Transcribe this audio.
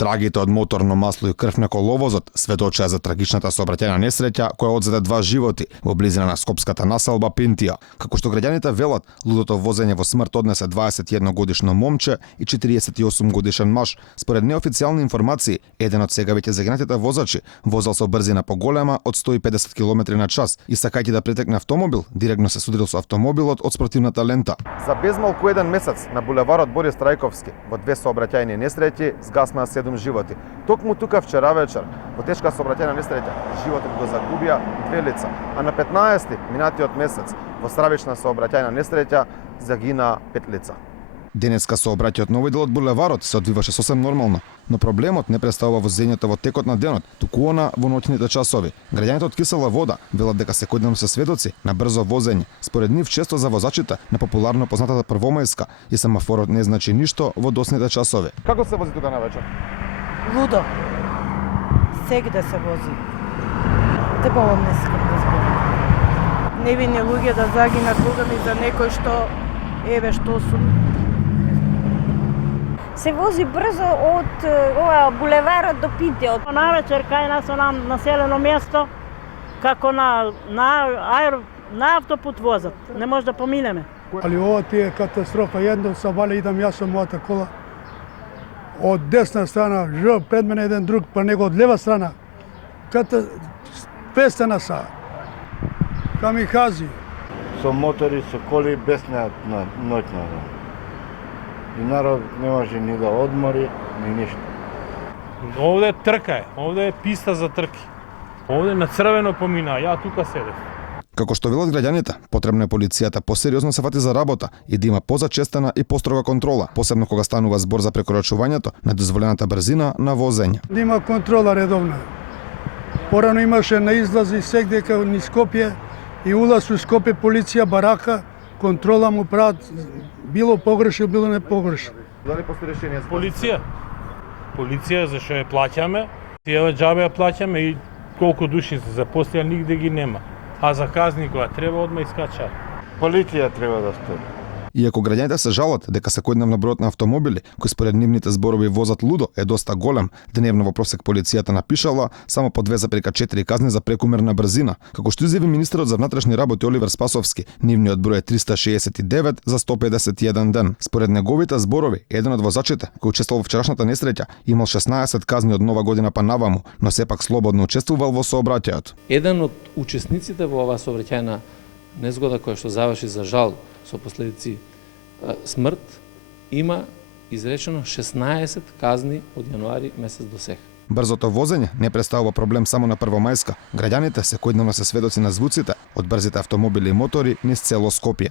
Трагите од моторно масло и крв на коловозот сведочеа за трагичната сообраќајна несреќа која одзеде 2 животи во близина на скопската населба Пинтија. Како што граѓаните велат, лудото возење во смрт однесе 21 годишно момче и 48 годишен маж. Според неофицијални информации, еден од сега веќе загинатите возачи возел со брзина поголема од 150 км на час и сакајќи да претекне автомобил, директно се судрил со автомобилот од спротивната лента. За безмалку еден месец на булеварот Борис Трајковски во 2 сообраќајни несреќи згаснаа 7 животи. Токму тука вчера вечер во тешка сообраќајна несреќа животот го загубија 2 лица, а на 15 минатиот месец во стравична сообраќајна несреќа загинаа 5 лица. Денеска сообраќајот на овој дел од булеварот се одвиваше сосем нормално, но проблемот не представува возењето во текот на денот, туку она во ноќните часови. Граѓаните од Кисела вода велат дека секојдневно се сведоци на брзо возење. Според нив често за возачите на популарно познатата првомајска и семафорот не значи ништо во досните часови. Како се вози тука навечер? Лудо. Сегде се вози. Дебало не скрб да зборам. Невини луѓе да загинат луѓе за некој што еве што сум. Се вози брзо од булеварот до Пинтија. Навечер кај нас на населено место, како на автопут возат. Не може да поминеме. Али ова ти е катастрофа. Едно са вале идам јас со мојата кола. Од десна страна, пред мене еден друг, па него од лева страна. Пестена са. Камикази. Со мотори, со коли без ноќна. И народ не може ни да одмори, ни ништо. Овде е трка, овде е писта за трки. Овде на црвено помина, ја тука седев. Како што велат граѓаните, потребно е полицијата посериозно се фати за работа и да има позачестена и построга контрола, посебно кога станува збор за прекорачувањето на дозволената брзина на возење. Да има контрола редовна. Порано имаше на излази сегдека низ Скопје и улаз у Скопје полиција барака, контрола му прават било погрешно, било не погрешно. Дали постои решение? Полиција зашто ја плаќаме, тие џабе ја плаќаме и колку души се запослија нигде ги нема. А за казни кога треба одма искача. Полиција треба да стои. Иако граѓаните се жалат дека секојдневно бројот на автомобили кои според нивните зборови возат лудо е доста голем, дневно во просек полицијата напишала само по 2,4 казни за прекумерна брзина. Како што изјави министерот за внатрешни работи Оливер Спасовски, нивниот број е 369 за 151 ден. Според неговите зборови, еден од возачите кој учествувал во вчерашната несреќа имал 16 казни од нова година па наваму, но сепак слободно учествувал во сообраќајот. Еден од учесниците во оваа сообраќајна незгода која што заврши за жал со последици смрт, има изречено 16 казни од јануари месец до сега. Брзото возење не представува проблем само на Првомајска. Граѓаните секојдневно се сведоци на звуците од брзите автомобили и мотори низ цело Скопје.